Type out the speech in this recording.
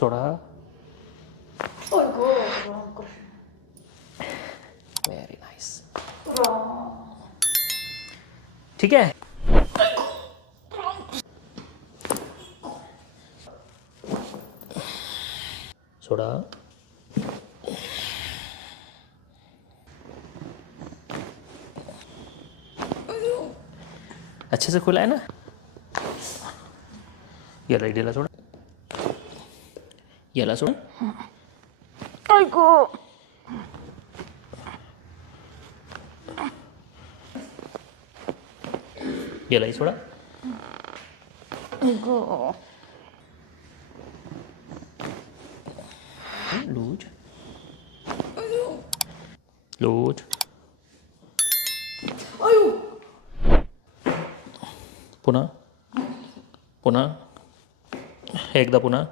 सोडा. अगं Ramakrishna. Very nice. Ram. ठीक आहे. सोडा. अच्छे से खुला है ना. याला इडीला सोडा. याला सोडा. ऐको. यालाही सोडा. ऐको. लूज. लूज. अयो. पुन्हा पुन्हा एकदा पुन्हा.